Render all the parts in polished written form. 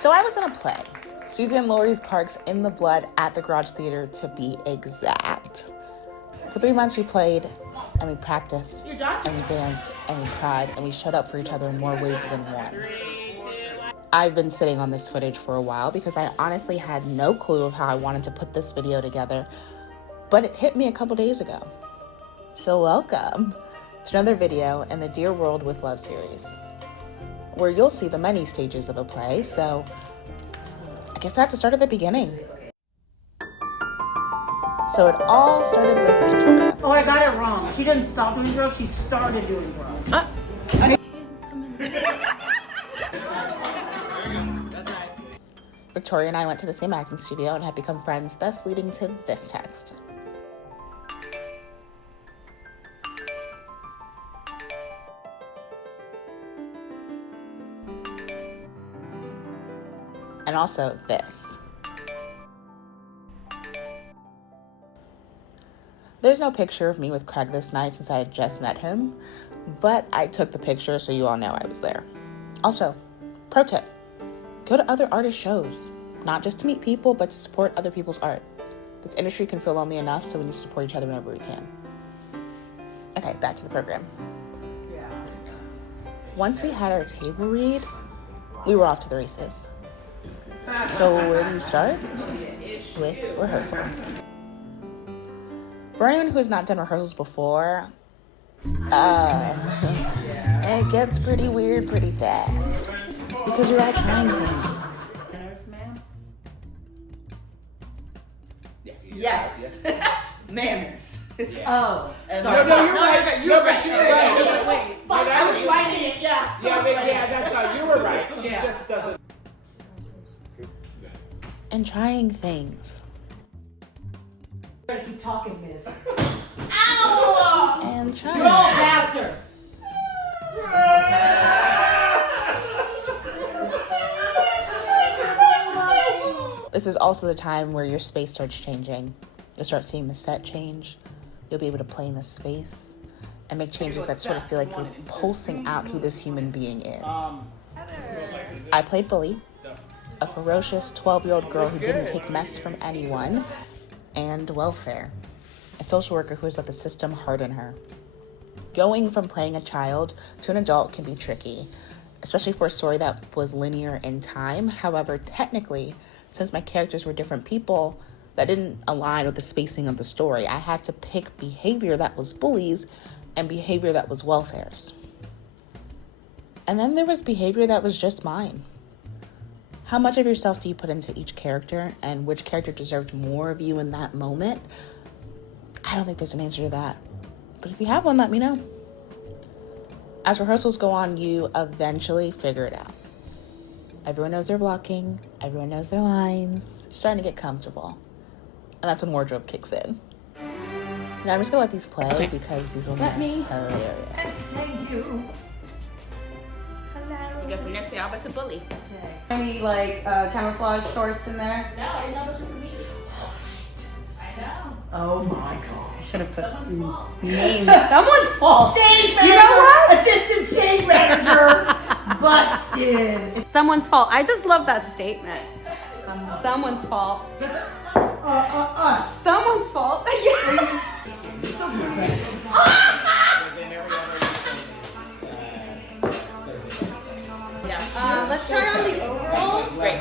So I was in a play, Susie and Laurie's Parks in the Blood at the Garage Theater to be exact. For 3 months we played and we practiced and we danced and we cried and we showed up for each other in more ways than one. I've been sitting on this footage for a while because I honestly had no clue of how I wanted to put this video together, but it hit me a couple days ago. So welcome to another video in the Dear World with Love series, where you'll see the many stages of a play, so I guess I have to start at the beginning. So it all started with Victoria. Oh, I got it wrong. She didn't stop doing drugs, she started doing drugs. Victoria and I went to the same acting studio and have become friends, thus leading to this text. And also this. There's no picture of me with Craig this night since I had just met him, but I took the picture so you all know I was there. Also, pro tip, go to other artist shows, not just to meet people, but to support other people's art. This industry can feel lonely enough, so we need to support each other whenever we can. Okay, back to the program. Once we had our table read, we were off to the races. So where do you start? With rehearsals. For anyone who has not done rehearsals before, it gets pretty weird pretty fast because you're all trying things. Yes. Manners. Oh, Sorry. no, You're right. You're right. Wait. I was fighting it. Yeah. That's how you were right. She just doesn't. And trying things. You better keep talking, miss. Ow! And trying. You're all bastards. This is also the time where your space starts changing. You'll start seeing the set change. You'll be able to play in this space and make changes that sort of feel like you're pulsing out who this human being is. I played Bully, a ferocious 12-year-old girl who didn't take mess from anyone, and Welfare, a social worker who has let the system harden her. Going from playing a child to an adult can be tricky, especially for a story that was linear in time. However, technically, since my characters were different people, that didn't align with the spacing of the story. I had to pick behavior that was Bully's and behavior that was Welfare's. And then there was behavior that was just mine. How much of yourself do you put into each character, and which character deserved more of you in that moment? I don't think there's an answer to that. But if you have one, let me know. As rehearsals go on, you eventually figure it out. Everyone knows their blocking. Everyone knows their lines. It's starting to get comfortable. And that's when wardrobe kicks in. Now I'm just gonna let these play because these will be hilarious. Entertain you. You go from Nessie Alba to Bully. Any camouflage shorts in there? No, I didn't know those were for me. I know. Oh my God. I should have put names. Someone's fault. Stage manager. You know what? Assistant stage manager. Busted. Someone's fault. I just love that statement. Someone's fault. Us. Someone's fault. Yeah. Let's try on the overall. Great.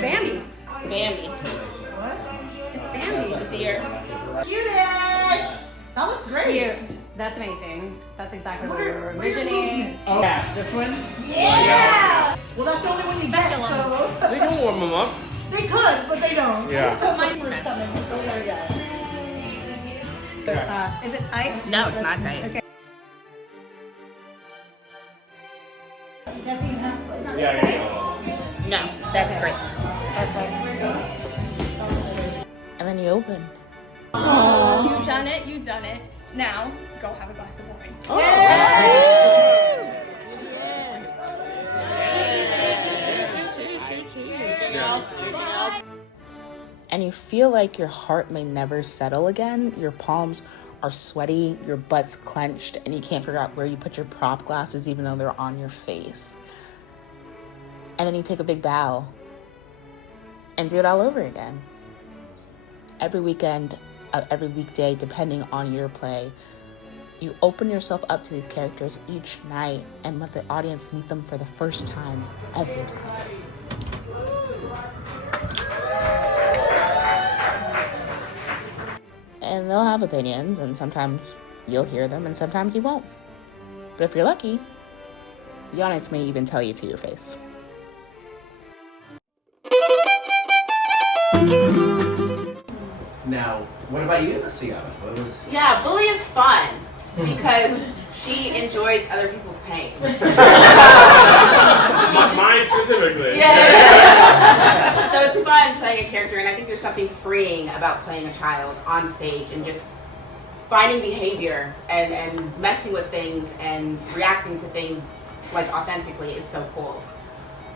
Bambi. Bambi. What? Bambi. The deer. Cutest. That looks great. Cute. That's amazing. That's exactly what we were envisioning. Oh, yeah, this one? Yeah. Well, that's the only one you get, so. They can warm them up. They could, but they don't. Yeah. Is it tight? No, it's not tight. Okay. Yeah. No, that's great. Perfect. And then you open. You've done it. Now, go have a glass of wine. And you feel like your heart may never settle again. Your palms are sweaty, your butt's clenched, and you can't figure out where you put your prop glasses even though they're on your face. and then you take a big bow and do it all over again. Every weekend, every weekday, depending on your play, you open yourself up to these characters each night and let the audience meet them for the first time every time. And they'll have opinions, and sometimes you'll hear them, and sometimes you won't. But if you're lucky, the audience may even tell you to your face. Now, what about you, Luciana? What was? Yeah, Bully is fun because she enjoys other people's pain. Mine specifically. Yeah. So it's fun playing a character, and I think there's something freeing about playing a child on stage and just finding behavior and messing with things and reacting to things like authentically is so cool.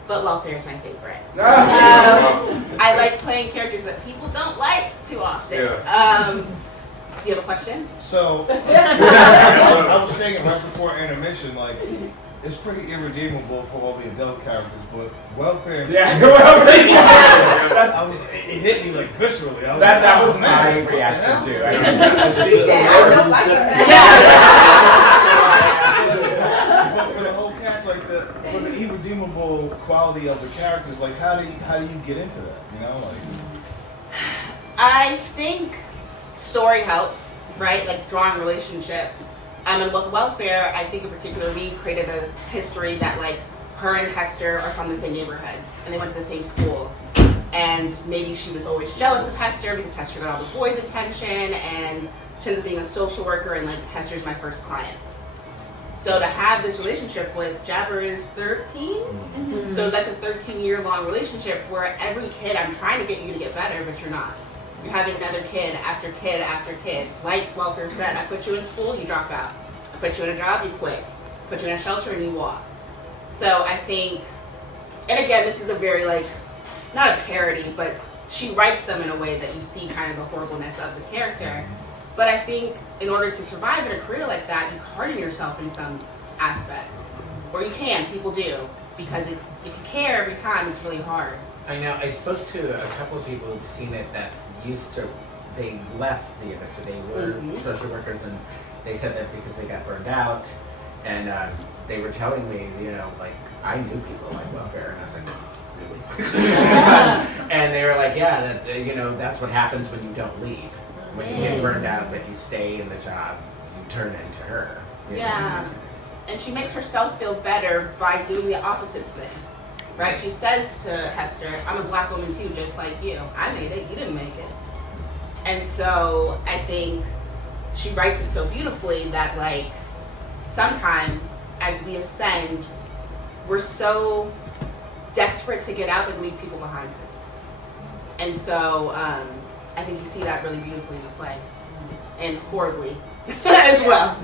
But Welfare is my favorite. I like playing characters that people don't like too often. Yeah. Do you have a question? So, I was saying it right before intermission, like, it's pretty irredeemable for all the adult characters, but Welfare. Yeah. It hit me like viscerally. That was my reaction too. I don't like her. But for the whole cast, like for the irredeemable quality of the characters, like how do you get into that? You know, like. I think story helps, right? Like drawing relationship. And with Welfare, I think in particular, we created a history that like her and Hester are from the same neighborhood and they went to the same school. And maybe she was always jealous of Hester because Hester got all the boys' attention, and she ends up being a social worker, and like Hester's my first client. So to have this relationship with Jabber is 13, so that's a 13-year-long relationship where every kid, I'm trying to get you to get better, but you're not. You're having another kid after kid after kid. Like Welfare said, I put you in school, you drop out. I put you in a job, you quit. I put you in a shelter, and you walk. So I think, and again, this is a very like, not a parody, but she writes them in a way that you see kind of the horribleness of the character. But I think in order to survive in a career like that, you harden yourself in some aspect. Or you can, people do. Because if you care every time, it's really hard. I know. I spoke to a couple of people who've seen it that they left the industry. They were social workers, and they said that because they got burned out, and they were telling me, you know, like, I knew people like Welfare, and I was like, really? And they were like, yeah, that, you know, that's what happens when you don't leave. When you get burned out, that you stay in the job, you turn into her. Yeah. And she makes herself feel better by doing the opposite thing. Right? She says to Hester, I'm a black woman too, just like you. I made it, you didn't make it. And so I think she writes it so beautifully that like sometimes as we ascend, we're so desperate to get out that we leave people behind us. And so I think you see that really beautifully in the play. And horribly as well.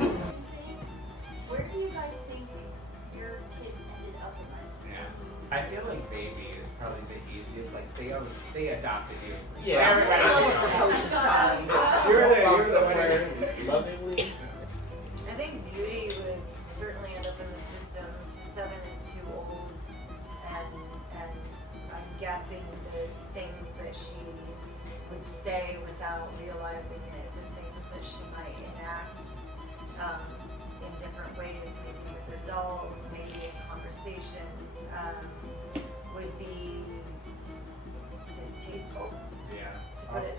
Where do you guys think your kids ended up in life? Yeah. I feel like Baby is probably the easiest. Like they adopted you. Yeah. You're somewhere lovingly. I think Beauty would certainly end up in the system. 7 is too old, and I'm guessing the things that she would say without realizing it, the things that she might enact in different ways, maybe with her dolls, maybe in conversations, would be distasteful. Yeah. To put it,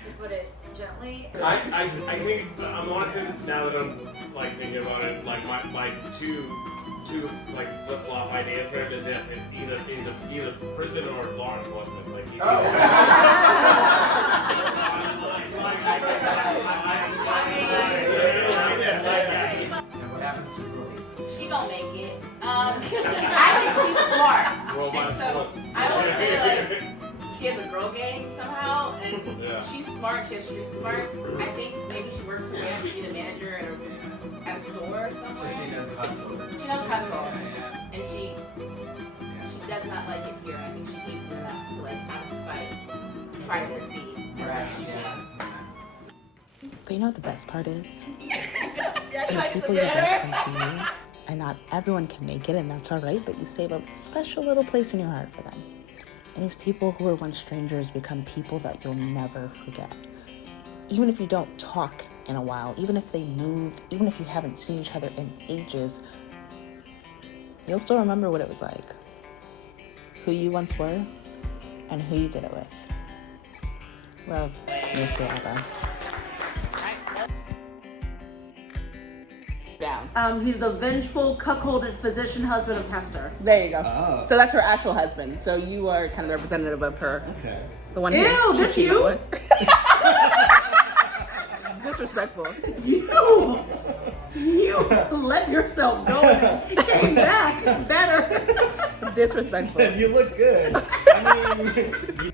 to put it gently. I think I'm watching now that I'm like thinking about it. Like my two like flip flop ideas for him is this: it's either prison or law enforcement. Like he's And what happens to Lily? She don't make it. I think she's smart. And so I always say like she has a girl gang somehow, and she's smart. She has street smarts. I think maybe she works her way up to be the manager at a store So somewhere. she knows hustle. She knows hustle, Yeah. and she does not like it here. I think she hates it enough to like out of spite try to succeed. Right. Yeah. But you know what the best part is? The people you don't come see, I And not everyone can make it, and that's all right, but you save a special little place in your heart for them. And these people who were once strangers become people that you'll never forget. Even if you don't talk in a while, even if they move, even if you haven't seen each other in ages, you'll still remember what it was like, who you once were, and who you did it with. Love, Mr. Abba. Down. He's the vengeful, cuckolded physician husband of Hester. There you go. Oh. So that's her actual husband. So you are kind of the representative of her. Okay. The one Ew, who this she cheated you? with. Disrespectful. You let yourself go and came back better. Disrespectful. You look good. I mean,